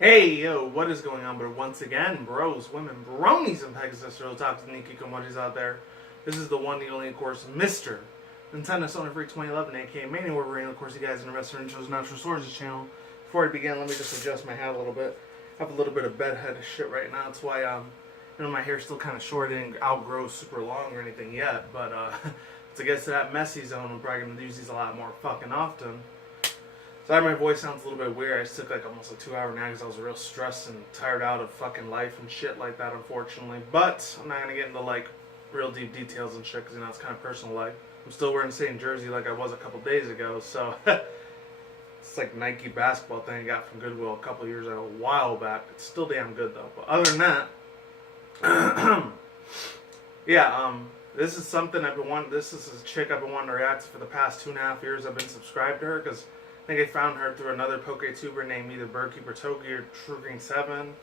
Hey, yo, what is going on? But once again, bros, women, bronies, and Pegasus Real Talk to Nikki Komodis out there. This is the one, the only, of course, Mr. Nintendo Sony Freak 2011, aka Mania Wolverine. Of course, you guys in the Western Intros Natural Sources channel. Before I begin, let me just adjust my hat a little bit. I have a little bit of bedhead shit right now. That's why, my hair's still kind of short. It didn't outgrow super long or anything yet. But, to get to that messy zone, I'm probably going to use these a lot more fucking often. Sorry, my voice sounds a little bit weird. I just took like almost a 2-hour nap because I was real stressed and tired out of fucking life and shit like that, unfortunately. But I'm not gonna get into like real deep details and shit because it's kind of personal life. I'm still wearing the same jersey like I was a couple days ago, so it's like Nike basketball thing I got from Goodwill a couple years ago, a while back. It's still damn good though. But other than that, this is something I've been wanting. This is a chick I've been wanting to react to for the past 2.5 years. I've been subscribed to her because I think I found her through another PokeTuber named either Birdkeeper Togi or TrueGreen7.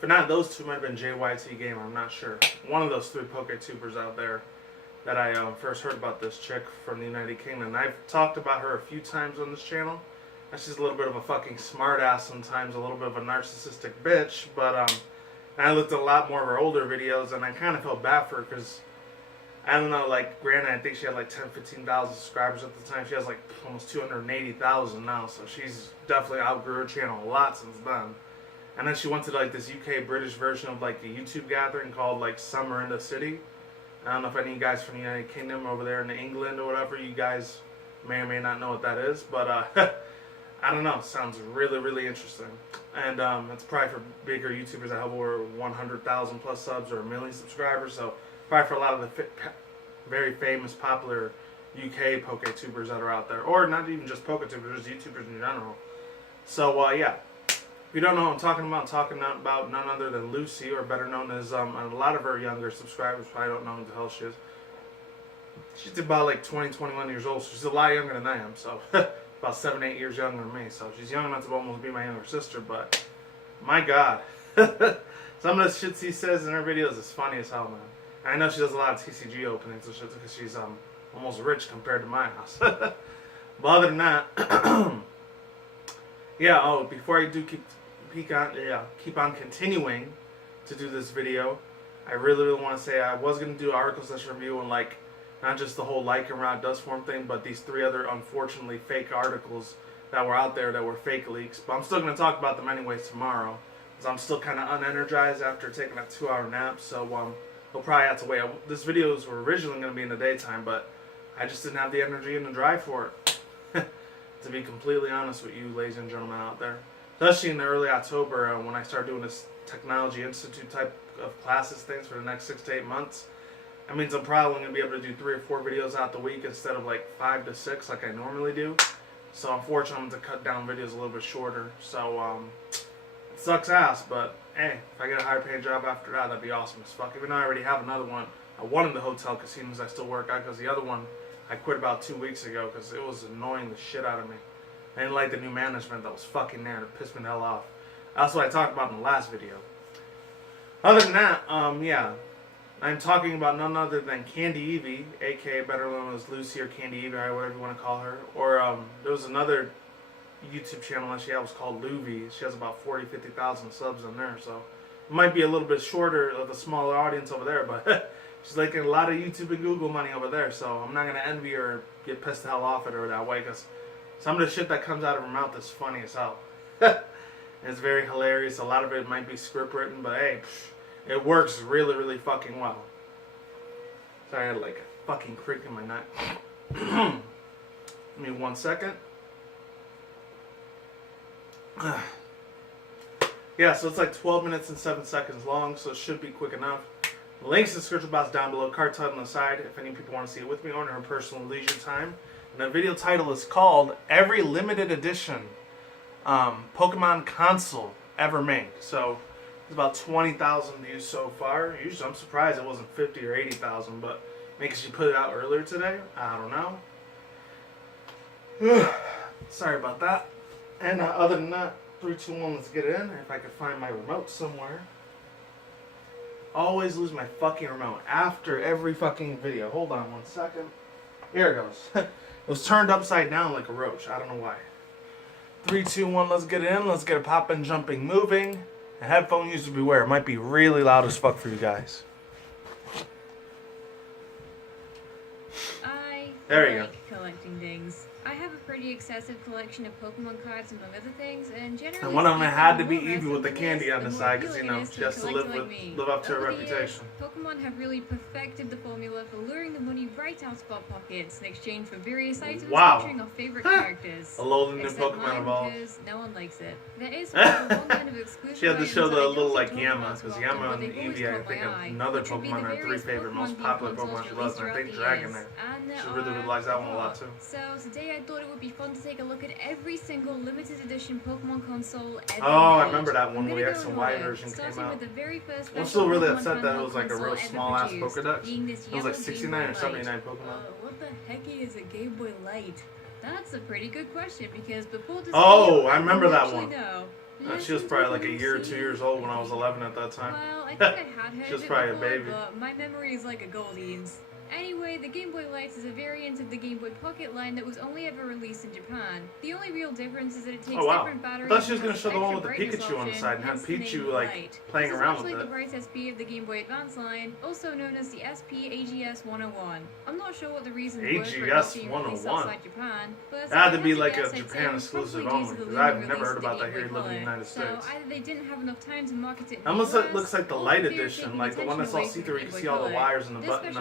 If not, those two might have been JYT Gamer, I'm not sure. One of those 3 PokeTubers out there that I first heard about this chick from the United Kingdom. And I've talked about her a few times on this channel. She's a little bit of a fucking smartass sometimes, a little bit of a narcissistic bitch. But I looked at a lot more of her older videos and I kind of felt bad for her because I don't know, like, granted, I think she had like 10,000-15,000 subscribers at the time. She has like almost 280,000 now, so she's definitely outgrew her channel a lot since then. And then she went to like this UK British version of like the YouTube gathering called like Summer in the City. I don't know if any of you guys from the United Kingdom over there in England or whatever, you guys may or may not know what that is, but I don't know, sounds really, really interesting. And it's probably for bigger YouTubers that have over 100,000 plus subs or 1 million subscribers, so probably for a lot of the very famous, popular UK PokeTubers that are out there. Or not even just PokeTubers, just YouTubers in general. So, if you don't know what I'm talking about none other than Lucy, or better known as, a lot of her younger subscribers probably don't know who the hell she is. She's about like 20, 21 years old, so she's a lot younger than I am, so about 7, 8 years younger than me. So she's young enough to almost be my younger sister, but my God. Some of the shit she says in her videos is funny as hell, man. I know she does a lot of TCG openings and shit because she's almost rich compared to my house. But other than that, before I do keep on continuing to do this video, I really want to say I was gonna do an article session review on like not just the whole like and Rod Dust Form thing, but these 3 other unfortunately fake articles that were out there that were fake leaks. But I'm still gonna talk about them anyways tomorrow, because I'm still kind of unenergized after taking a 2-hour nap. So we'll probably have to wait. This videos were originally going to be in the daytime, but I just didn't have the energy and the drive for it. To be completely honest with you, ladies and gentlemen out there. Especially in the early October, when I start doing this Technology Institute type of classes things for the next 6 to 8 months. That means I'm probably going to be able to do 3 or 4 videos out the week instead of like 5 to 6 like I normally do. So unfortunately, I'm going to cut down videos a little bit shorter. So, it sucks ass, but hey, if I get a higher paying job after that, that'd be awesome as fuck. Even though I already have another one, one of the hotel casinos I still work at, because the other one I quit about 2 weeks ago because it was annoying the shit out of me. I didn't like the new management that was fucking there to piss me the hell off. That's what I talked about in the last video. Other than that, I'm talking about none other than CandyEvie, aka better known as Lucy or CandyEvie, or whatever you want to call her. Or there was another YouTube channel that she had was called Luvi. She has about 40,000-50,000 subs on there, so it might be a little bit shorter of a smaller audience over there, but she's making a lot of YouTube and Google money over there, so I'm not going to envy her or get pissed the hell off at her that way, because some of the shit that comes out of her mouth is funny as hell. It's very hilarious. A lot of it might be script written, but hey, it works really, really fucking well. Sorry, I had like a fucking crick in my neck. Give me 1 second. So it's like 12 minutes and 7 seconds long, so it should be quick enough. The links in the description box down below, card title on the side, if any people want to see it with me on her personal leisure time. And the video title is called Every Limited Edition Pokemon Console Ever Made. So it's about 20,000 views so far. Usually I'm surprised it wasn't 50 or 80,000, but maybe she put it out earlier today. I don't know. Sorry about that. And other than that, 3, 2, 1, let's get in. If I could find my remote somewhere. Always lose my fucking remote after every fucking video. Hold on 1 second. Here it goes. It was turned upside down like a roach. I don't know why. 3, 2, 1, let's get it in. Let's get it popping, jumping, moving. And headphone users beware. It might be really loud as fuck for you guys. There you go. Collecting things. I have a pretty excessive collection of Pokemon cards among other things, and generally. And one of them had to be Eevee with the candy on the side, because she has to live up to her reputation. Pokemon have really perfected the formula for luring the money right out of our pockets in exchange for various items featuring our favorite characters. A loading in Pokemon evolved. Because no one likes it. There is one kind of exclusive. She had to show the little Yama, because Yama and Eevee, I think another Pokemon are 3 favorite most popular Pokemon she loves, and I think Dragonite. She really likes that one a lot too. So today I thought it would be fun to take a look at every single limited edition Pokemon console ever made. I remember that one when the X and Y version came out. I'm still really upset that it was like a real small ass Pokedex. It was like 69 or 79 Pokemon. What the heck is a Game Boy Light? That's a pretty good question, because before this I remember that one. She was probably like a year or 2 years old when I was 11 at that time. Well, I think I had heard she was probably a baby. But my memory is like a Goldie's. Anyway, the Game Boy Light is a variant of the Game Boy Pocket line that was only ever released in Japan. The only real difference is that it takes different batteries. I thought she was going to show the one with the Pikachu on the side and have Pichu like playing around with it. This is actually the Bright SP of the Game Boy Advance line, also known as the SP AGS 101. I'm not sure what the reason was for it being released outside Japan, but that had to be like a Japan exclusive only, because I've never heard about that here living in the United States. So either they didn't have enough time to market it. Almost looks like the light edition, like the one that's all see-through. You can see all the wires and the button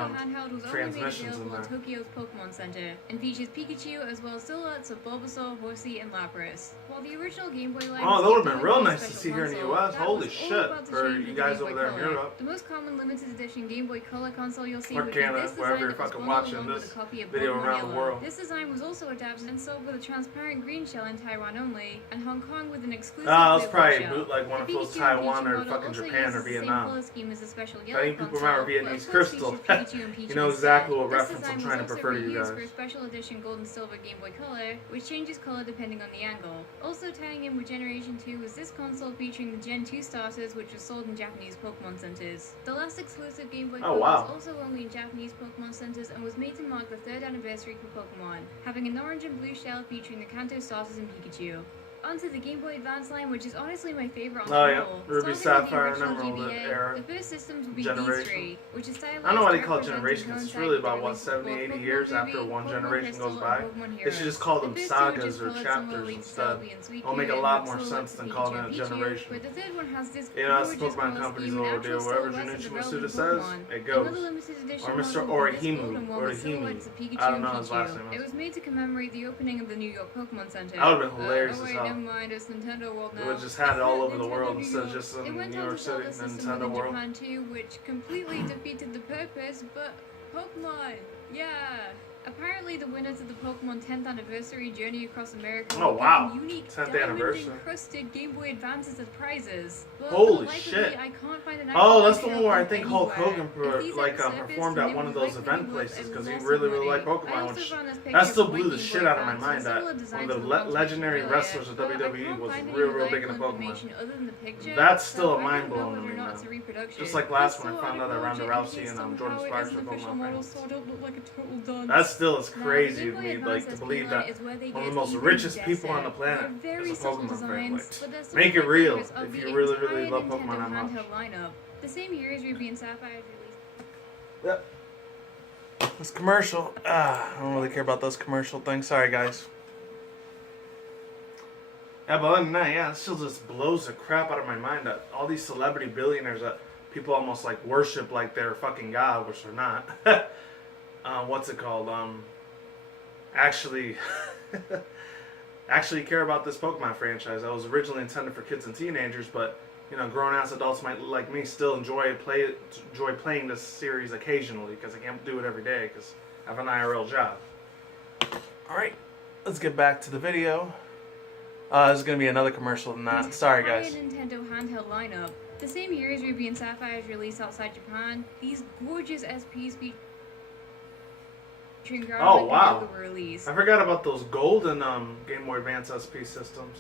transmissions. Tokyo's Pokemon Center, and features Pikachu as well as silhouettes of Bulbasaur, Horsey, and Lapras. While the original Game Boy Light that would have been real nice to see here in the US. Holy shit, for you guys over there in Europe. The most common limited edition Game Boy Color console you'll see or Canada, wherever you're fucking watching this video around the world. This design was also adapted and sold with a transparent green shell in Taiwan only, and Hong Kong with an exclusive that was probably like one of those Taiwan or fucking Japan or Vietnam. I think people remember Vietnamese Crystal. You know exactly what reference I'm trying to prefer to you guys. For a special edition gold and silver Game Boy Color, which changes color depending on the angle. Also tying in with Generation 2 was this console featuring the Gen 2 starters, which was sold in Japanese Pokemon centers. The last exclusive Game Boy Color was also only in Japanese Pokemon centers and was made to mark the 3rd anniversary for Pokemon, having an orange and blue shell featuring the Kanto starters and Pikachu. Onto the Game Boy Advance line, which is honestly my favorite on the whole. Ruby, Sapphire, and Emerald era. The first systems would be these 3, which is stylized. I don't know why they call it generations. It's really about, what, 70, 80 years after one generation goes by? They should just call them sagas or chapters instead. It'll make a lot more sense than calling it a generation. You know, that's Pokemon Company's little deal. Whatever Junichi Masuda says, it goes. Or Mr. Orihime. I don't know his last name. It was made to commemorate the opening of the New York Pokemon Center. That would have been hilarious as hell. Mind, it's Nintendo World now. It would just had it all over the world instead of just in New York City, Nintendo World. Japan too, which completely defeated the purpose, but Pokemon, yeah. Apparently, the winners of the Pokemon 10th anniversary journey across America were given unique diamond-encrusted Game Boy Advances as prizes. But holy shit! I can't find an that's the one where I think Hulk Hogan performed at one of those event places because he really liked Pokemon. That still blew the shit out of my mind. That one of the legendary wrestlers of WWE was real big into Pokemon. That's still a mind blowing to me, man. Just like last one, I found out that Ronda Rousey and Jordan Sparks were Pokemon fans. That still is crazy to me, like, to believe that one of the most richest people on the planet is a Pokemon fan. Like, make it real if you really love Pokemon that much. The same year as Ruby and Sapphire released. Yep. This commercial. I don't really care about those commercial things. Sorry, guys. Yeah, but other than that, yeah, it still just blows the crap out of my mind that all these celebrity billionaires that people almost like worship like they're fucking god, which they're not. What's it called? Actually care about this Pokemon franchise that was originally intended for kids and teenagers, but you know, grown-ass adults like me still enjoy playing this series occasionally because I can't do it every day because I have an IRL job. All right, let's get back to the video. This is gonna be another commercial than that. Sorry, guys. Nintendo handheld lineup. The same year as Ruby and Sapphire's release outside Japan, these gorgeous SPs feature. Oh wow! I forgot about those golden Game Boy Advance SP systems.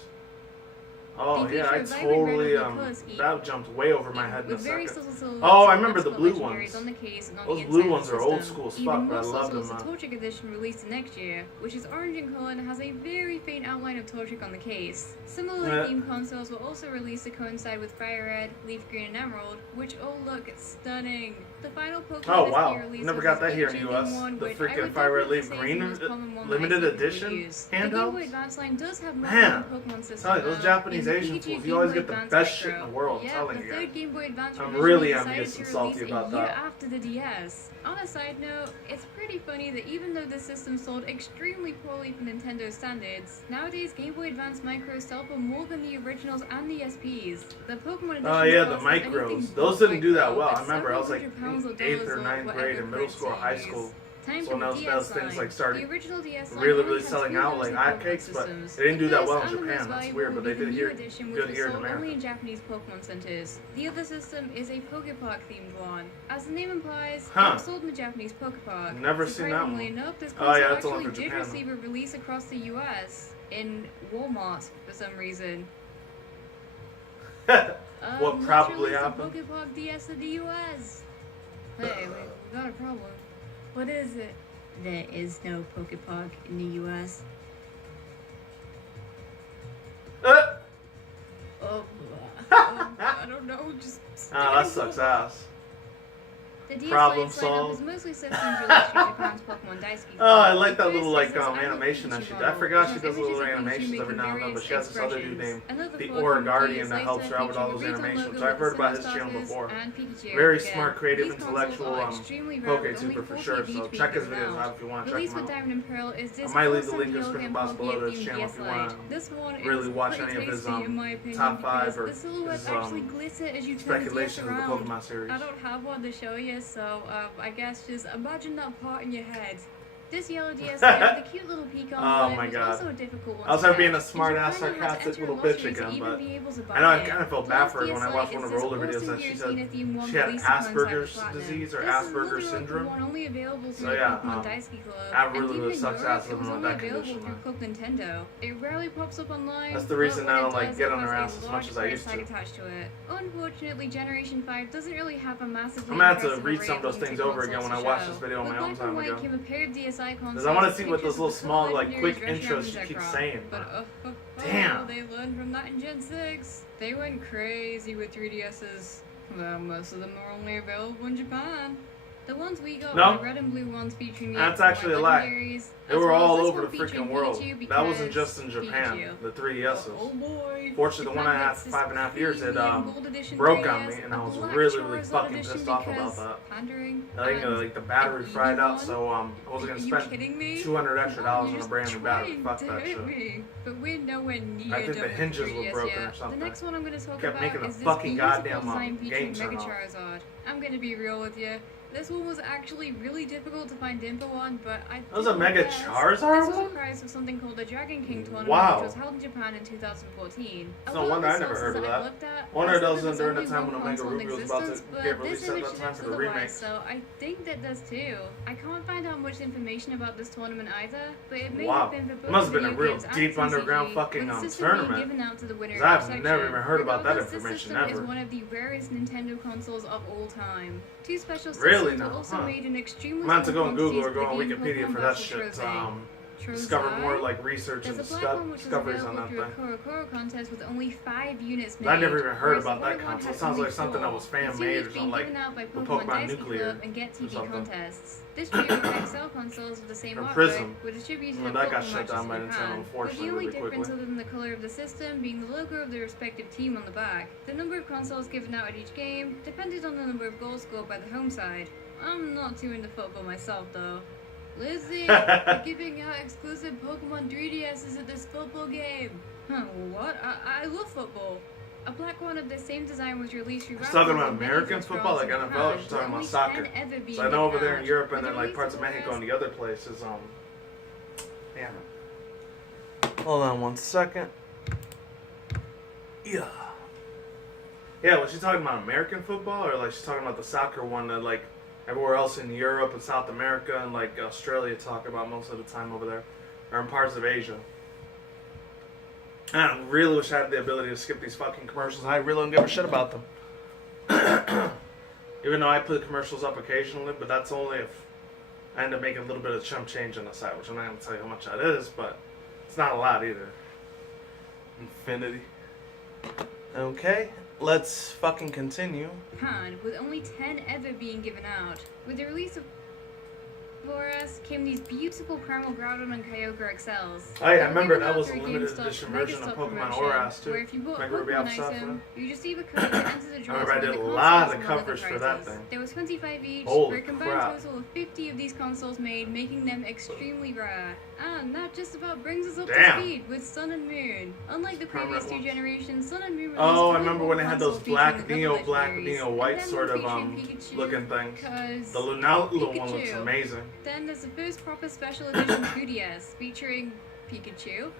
Oh They yeah, I feature a vibrant totally red and blue color scheme that jumped way over my head in a with very second. subtle silhouettes Oh, I of remember the multiple blue legendaries ones. on the case and on Those the blue inside ones of the are old system. school as Even fuck, but I more love subtle is them. the Torchic edition released next year, which is orange in color and has a very faint outline of Torchic on the case. Similarly themed consoles were also released to coincide with Fire Red, Leaf Green, and Emerald, which all look stunning. The final Pokemon Oh SP wow, release never was got this that here in the age-ending US. one, The which I freaking would Fire Red definitely Leaf say is Green the most common one that I limited see in edition reviews. The Game Boy handhelds. Advance line does have more Man, Pokemon systems. tell you, those Japanese in the Asian Pikachu fools, you Game always Boy get the Advance best shit in Micro. the world. I'm Yeah, telling the you third guys. Game Boy Advance I'm originally really decided envious to and salty release about a year that. after the DS. On a side note, it's pretty funny that even though the system sold extremely poorly for Nintendo standards, nowadays Game Boy Advance Micros sell for more than the originals and the SPs. The Pokemon edition Oh yeah, the costs anything micros. but Those didn't do that micro, well. at I remember I was like several hundred pounds or in 8th dollars or or 9th grade in whatever middle school or high currency school. Time So for when the those DS things line. like started The original DS line really only had selling two out like versions of Pokemon hotcakes, but systems. they didn't do The that well first in and the most Japan. That's valuable weird, but would they be the did new here edition, which good was here in sold America. only in Japanese Pokemon centers. The other system is a Pokepark themed one. As the name implies, it was sold in the Japanese Pokepark. Never seen that one. Surprisingly enough, this Oh console yeah, that's the one actually for did Japan. receive a release across the US in Walmart for some reason. What Let's probably release happened? the Pokepark DS in the US. Hey, we got a problem. What is it? There is no Pokepark in the US. I don't know, just that sucks ass. the DS Problem lineup solved. is mostly systems released for Japan's Pokemon Daisuke. Oh, I like that The little first like is this animation that Pikachu she did. I model, forgot which she has does little images of Pikachu animations every making now and then, but various she has this other dude expressions. named Another the fork Aura from Guardian DS that helps her out with all those featuring the animations. Rayton So I've heard logo about with his the channel Sinnoh before. Stars and Pikachu Very again. smart, creative, These consoles intellectual are extremely rare, Poke with only tuber for 48 sure. each So being check his given videos out. out if you want to check Released them with out. Diamond and Pearl is this I might leave the 4 link in the description box below to his themed channel DS if you Lite. want This one really is watch pretty any of his tasty in my opinion top 5 because or the silhouettes his actually glitter as you turn the DS speculations of the around. Pokemon series. I don't have one to show you, so I guess just imagine that part in your head. This yellow DS had the cute little peak on Oh it, my was God. also a difficult one I was to her being a catch. smart In ass, Japan, you had to sarcastic enter a little lottery bitch to again, even but be able to buy I know I it. kind of felt The bad last for her when I DS watched Lite one of is her this older videos awesome that she Gear said Cena theme one she had released to coincide with Asperger's Platinum. disease or This is Asperger's literally syndrome. one only available through So the yeah, Pokemon Daisuke Club, I and really even in sucks Europe, ass it was living with only that available condition, through Club Nintendo. It rarely pops up online. That's the but reason when I it don't like does, get it on her has ass a as much large as I price used tag to. attached to it. Unfortunately, Generation 5 doesn't really have a massively I'm gonna have to impressive read array some of those limited things over again consoles when I to watch show. this video on With my own Black time and White ago. came a pair of DSi consoles. Because I want to see what pictures those little of the small color like quick legendaries intros Reshiram she and keeps Zekrom. saying. But Damn. they learned from that in Gen 6. They went crazy with 3DSs. Well, most of them are only available in Japan. The ones we got No. were the red and blue ones featuring the That's X and actually a Y lie. legendaries, They as were well as all this over one the featuring freaking world. Pikachu That wasn't because just in Japan. Pikachu. The 3DSs. Oh boy. Fortunately, the one I Japan had gets for this 5.5 years, it premium gold edition broke on 3DS, me, and I a was black really Charizard fucking edition pissed off about because that. pandering. I think and like the battery an fried out, Eevee so I wasn't one? gonna Are you spend kidding me? $200 extra dollars You're on a just brand new battery. trying Fuck to that hit shit. me. But we're nowhere near I think the done with hinges were 3DS broken yet. or something. The next one I'm going to talk Kept about making the is this fucking beautiful goddamn, design featuring game turn Mega off. Charizard. I'm going to be real with you. This one was actually really difficult to find info on, but I That was a did Mega my best. Charizard This was one? a prize for something called the Dragon King tournament, Wow. which was held in Japan in 2014. It's no wonder I never heard of that. Wonder it doesn't during the time when Omega Ruby was about to get released at that time for the remake. So I think that does too. I can't find out much information about this tournament either, but it may Wow. have been for both It must have been a video real games and deep TCG, underground with fucking the system being tournament. given out to the winner 'Cause in I've each section. never even heard about that Regardless, this information system ever. is one of the rarest Nintendo consoles of all time. Two special Really systems now, were also huh. made in extremely I'm gonna have to small go on Google or quantities go on for the game Wikipedia Pokemon for that Battle shit. Trozei. Discover more Trozei? like research and There's a black one which was discoveries on available that through a thing. Koro contest with only 5 units made. I never even heard whereas about the that white one console. had It sounds only like something that 4. was fan The made or series being something like given out by the Pokemon Pokemon Daisuke Nuclear Club and Get or TV something. contests. This trio of XL consoles with the same Or artwork Prism. were distributed Well, at that got Pokemon shut down matches by in Nintendo, Japan, with unfortunately, the only really difference quickly. other than the color of the system being the logo of the respective team on the back. The number of consoles given out at each game depended on the number of goals scored by the home side. I'm not too into football myself though. Lizzie, you're giving out exclusive Pokemon 3DSs at this football game. Huh, what? I love football. A black one of the same design was released through She's talking about and many American first football, like draws in NFL, or Japan, she's talking with about only soccer? 10 ever being So I know over there in given Europe out. and then With like the parts of release Mexico the and the other places, damn it. Hold on one second. Yeah. Yeah, was she talking about American football or like she's talking about the soccer one that like everywhere else in Europe and South America and like Australia talk about most of the time over there, or in parts of Asia? I really wish I had the ability to skip these fucking commercials. I really don't give a shit about them. Even though I put commercials up occasionally, but that's only if I end up making a little bit of chump change on the side, which I'm not going to tell you how much that is, but it's not a lot either. Infinity. Okay, let's fucking continue. Japan, with only 10 ever being given out. With the release of Boras came these beautiful Primal Groudon and Kyogre XLs. Oh yeah, I remember that was a limited edition version of Pokemon Oras too. Where if you bought a Remember Pokemon item, you just leave a code to enter the draw. I remember I did a lot of coverage for that thing. There was 25 each, Holy for a combined crap. total of 50 of these consoles made, making them extremely rare. And that just about brings us up Damn. to speed with Sun and Moon. Unlike the previous two generations, Sun and Moon released Oh, I two remember when they had those consoles black featuring Neo, the black legendaries, Neo, and white then sort of one featuring Pikachu, looking thing. 'cause The Lunala one looks Pikachu. amazing. Then there's the first proper special edition 2DS featuring Pikachu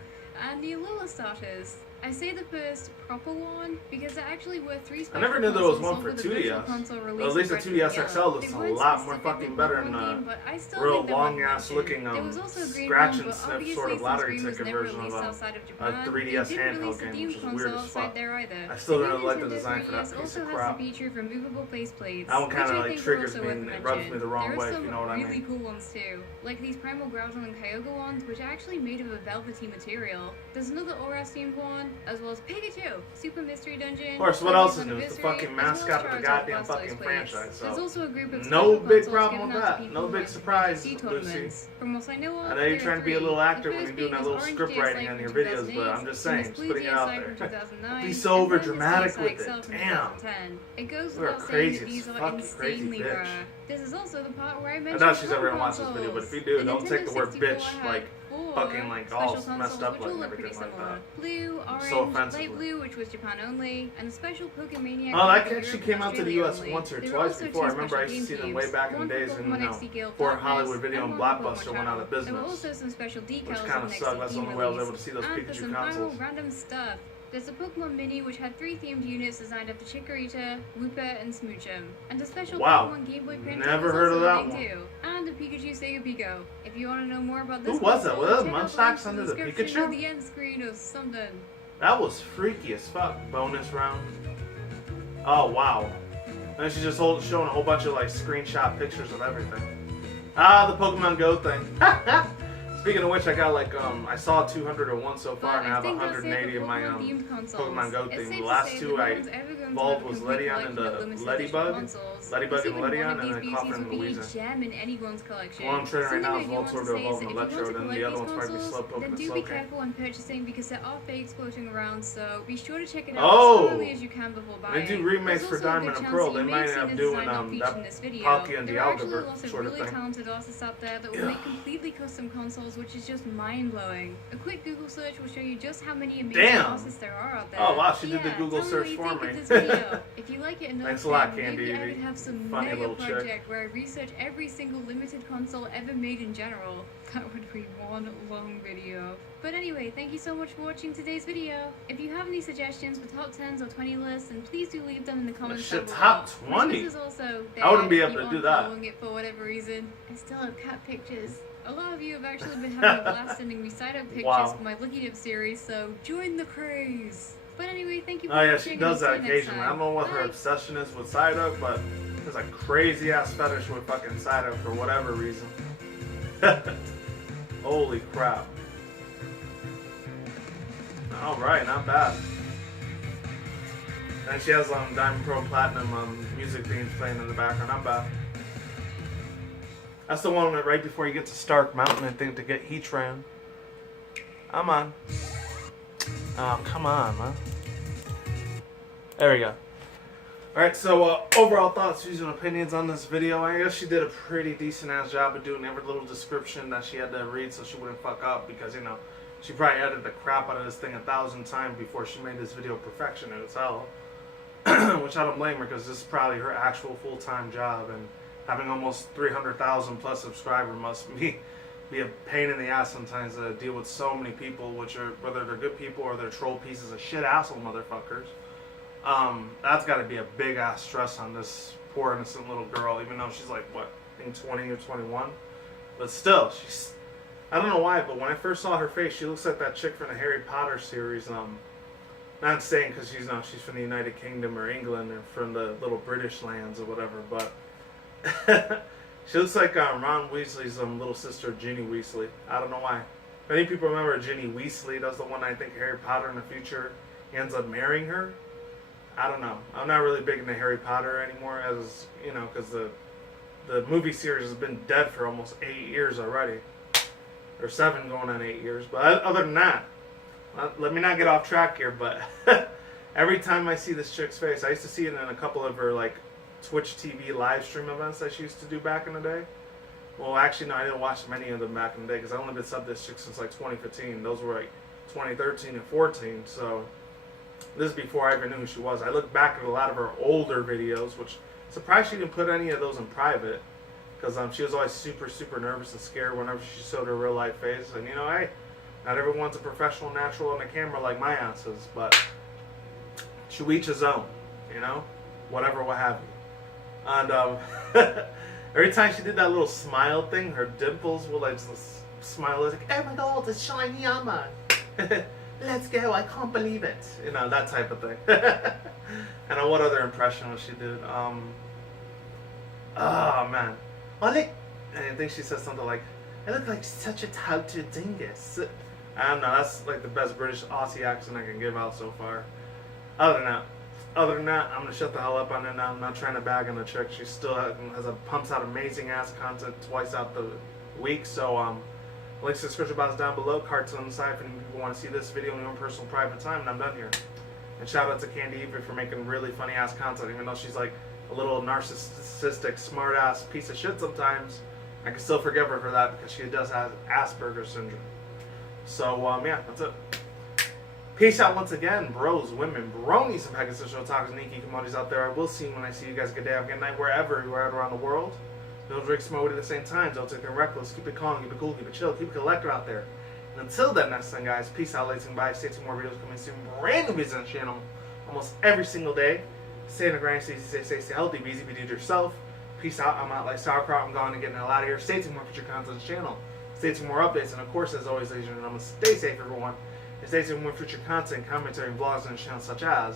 and the Alola starters. I say the first proper one because there actually were 3 special I never knew there was consoles one for sold with the virtual 2DS. console Well, release at least the of 2DS Red XL and looks a Yellow. They lot weren't more specifically fucking better Pokemon than game, but I still real think they're worth long ass mentioning. looking There was also a green scratch one, and but sniff sort obviously of since lottery Green was ticket never version released of outside of a Japan, 3DS they didn't handheld release the game, Dune which is weird console as outside fuck. there either. I still The don't new like the Nintendo design for that 3DS piece also of has crap. the feature of removable faceplates, That one which kind I of like think are triggers also me worth and a it rubs mention. me the wrong There way, are if some you know what I really mean. cool ones too, like these Primal Groudon and Kyogre ones, which are actually made of a velvety material. There's another Aura themed one, as well as Pikachu, Super Mystery Dungeon. Of course, what else is new? It's the fucking mascot of the goddamn fucking franchise. There's So also a group of no special big consoles problem given with out to that. people No who big enter surprise, PVC Lucy. tournaments. From what I know of, I know you're there trying are to be a 3. little actor The when first you're doing that being little Orange script DSi writing on from your videos, but 2008, I'm just then saying, this just Blue putting it out DSi there. from 2009, Be so over and then this dramatic DSi with XL it. from Damn. 2010. It goes You're a without saying crazy that these as are fucking crazy insanely bitch. rare. This is also the part where I I mentioned doubt she's ever home gonna watch this video, but if you consoles. do, The don't take Nintendo the word 64 bitch had like 4 fucking like special all consoles, messed up which with all and look pretty everything like similar. that. Blue, orange, So offensively. light blue, which was Japan only, and a special Pokemaniac. Oh, that for actually Europe came and out to the Australia US only. once or There were twice also before. I 2 remember I special used to see them GameCubes, way back in the one for days when, Pokemon you know, XD Guild before Darkness, Hollywood Video and and one for Blockbuster Pokemon went out of Channel. There were business. also some special decals Which of kind an of sucked. That's the XD only way I was release. able to see those And for Pikachu some final consoles. random stuff. There's a Pokemon Mini which had 3 themed units designed after Chikorita, Wooper, and Smoochum. And a special Wow. Pokemon Game Boy printer Never was heard of also that a thing one. too. And a Pikachu Sega Pico. If you want to know more about this Who was that? console, Was that check out Munchstocks links in under the description or Pikachu? the end screen or something. That was freaky as fuck. Bonus round. Oh wow. And she's just showing a whole bunch of like screenshot pictures of everything. Ah, the Pokemon Go thing. Speaking of which, I got like I saw 201 so far, and I have 180 of my Pokemon Go thing. The last 2 I evolved was Ledion and Ladybug. Ladybug and Ledion, and then Cloffer and Louisa. Gem in anyone's collection. One I'm training right now is Something I Voltorb do to want evolve to an say is that if you Electrode, want and to the other collect one's these probably consoles, Slowpoke then and do be Slowking. careful when purchasing because there are fakes floating around, so be sure to check it out Oh! as thoroughly as you can before buying. They do remakes for There's also a Diamond good and chance Pearl. that They you may might have end seen up the doing design not featured that in this video. Palkia and There are actually Dialga lots of sort of really thing. talented artists out there that will Yeah. make completely custom consoles, which is just mind-blowing. A quick Google search will show you just how many amazing Damn. artists there are out there. Oh, wow, she did the Yeah, Google tell search me for what you me. think of this video. If you like it enough, Thanks a lot, then maybe I CandyEvie. would have some Funny mega little chick. project where I research every single limited console ever made in general. That would be one long video. But anyway, thank you so much for watching today's video. If you have any suggestions for top 10s or 20 lists, then please do leave them in the comments Shit, down top below. 20? This is also I wouldn't be there able if to you do aren't that. following it for whatever reason. I still have cat pictures. A lot of you have actually been having a blast sending me side-up pictures Wow. for my Lucky Dip series, so join the craze. But anyway, thank you for Oh yeah, watching. she does and that see you next occasionally. I time. don't know what her Bye. obsession is with Psyduck, but there's a crazy ass fetish with fucking Psyduck for whatever reason. Holy crap. Alright, not bad. And she has Diamond Pearl Platinum music themes playing in the background. Not bad. That's the one that right before you get to Stark Mountain, I think, to get Heatran. I'm on. Oh, come on, man. There we go. Alright, so overall thoughts, views, and opinions on this video. I guess she did a pretty decent ass job of doing every little description that she had to read so she wouldn't fuck up, because, you know, she probably edited the crap out of this thing 1,000 times before she made this video perfection in itself. Which I don't blame her, because this is probably her actual full-time job, and having almost 300,000 plus subscribers must be a pain in the ass sometimes to deal with so many people, which are, whether they're good people or they're troll pieces of shit asshole motherfuckers. That's got to be a big ass stress on this poor innocent little girl, even though she's like, what, I think 20 or 21? But still, I don't know why, but when I first saw her face, she looks like that chick from the Harry Potter series. Not saying because she's from the United Kingdom or England or from the little British lands or whatever, but she looks like Ron Weasley's little sister, Ginny Weasley. I don't know why. Many people remember Ginny Weasley. That's the one I think Harry Potter in the future he ends up marrying her. I don't know. I'm not really big into Harry Potter anymore, as you know, because the movie series has been dead for almost 8 years already, or 7 going on 8 years. But other than that. Let me not get off track here, but every time I see this chick's face, I used to see it in a couple of her like Twitch TV live stream events that she used to do back in the day. Well, actually, no, I didn't watch many of them back in the day because I only been subbed this chick since like 2015. Those were like 2013 and 14, so this is before I even knew who she was. I look back at a lot of her older videos, which surprised she didn't put any of those in private because she was always super, super nervous and scared whenever she showed her real life face. And you know, hey. Not everyone's a professional natural on the camera like my ass is, but to each his own, you know? Whatever, what have you. And every time she did that little smile thing, her dimples will like just smile like, oh my god, it's shiny armor. Let's go, I can't believe it. You know, that type of thing. And what other impression was she did? Oh man. I think she said something like, I look like such a touted dingus. I don't know, that's like the best British Aussie accent I can give out so far. Other than that, I'm gonna shut the hell up on it now. I'm not trying to bag on the chick. She still pumps out amazing ass content twice out the week. So links to the description box down below, cards on the side for any people who want to see this video in your own personal private time, and I'm done here. And shout out to CandyEvie for making really funny ass content, even though she's like a little narcissistic, smart ass piece of shit sometimes. I can still forgive her for that because she does have Asperger's syndrome. So, yeah, that's it. Peace out once again, bros, women, bronies, and Pegasus Show Talkers, and Inky commodities out there. I will see you when I see you guys. Good day, have a good night, wherever you are around the world. Don't drink, smoke at the same time. Don't take it reckless. Keep it calm, keep it cool, keep it chill, keep it collector out there. And until then, next time, guys, peace out, ladies and bye. Stay tuned, more videos coming soon. Brand new videos on the channel almost every single day. Stay in the grind, stay healthy, be easy, be do it yourself. Peace out. I'm out like sauerkraut. I'm gone and getting the hell out of here. Stay tuned more future content on the channel. Stay tuned more updates. And of course, as always, ladies and gentlemen, stay safe, everyone. And stay tuned more future content, commentary, and vlogs on the channel, such as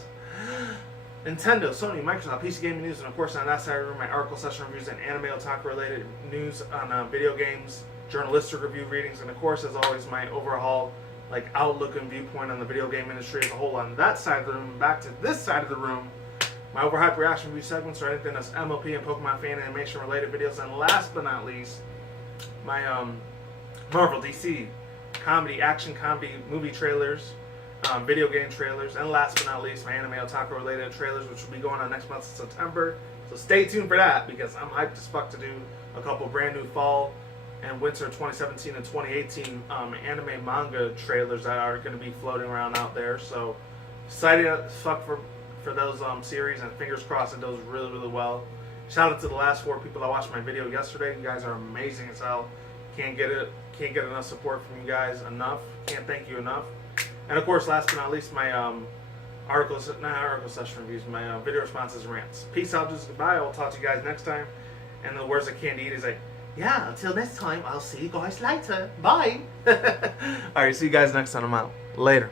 Nintendo, Sony, Microsoft, PC gaming news, and of course, on that side of the room, my article session reviews and anime otaku related news on video games, journalistic review readings, and of course, as always, my overhaul like outlook and viewpoint on the video game industry as a whole on that side of the room. And back to this side of the room. My overhyped reaction review segments or anything that's MLP and Pokemon fan animation related videos, and last but not least, my Marvel, DC, comedy, action comedy movie trailers, video game trailers, and last but not least, my anime otaku related trailers, which will be going on next month in September. So stay tuned for that because I'm hyped as fuck to do a couple brand new fall and winter 2017 and 2018 anime manga trailers that are going to be floating around out there. So excited as fuck for those series, and fingers crossed it does really, really well. Shout out to the last 4 people that watched my video yesterday. You guys are amazing as hell. Can't get enough support from you guys enough. Can't thank you enough. And of course, last but not least, my article session reviews, my video responses and rants. Peace out, just goodbye. I'll talk to you guys next time. And the words of CandyEvie is like, yeah, until next time, I'll see you guys later. Bye. Alright, see you guys next time. I'm out. Later.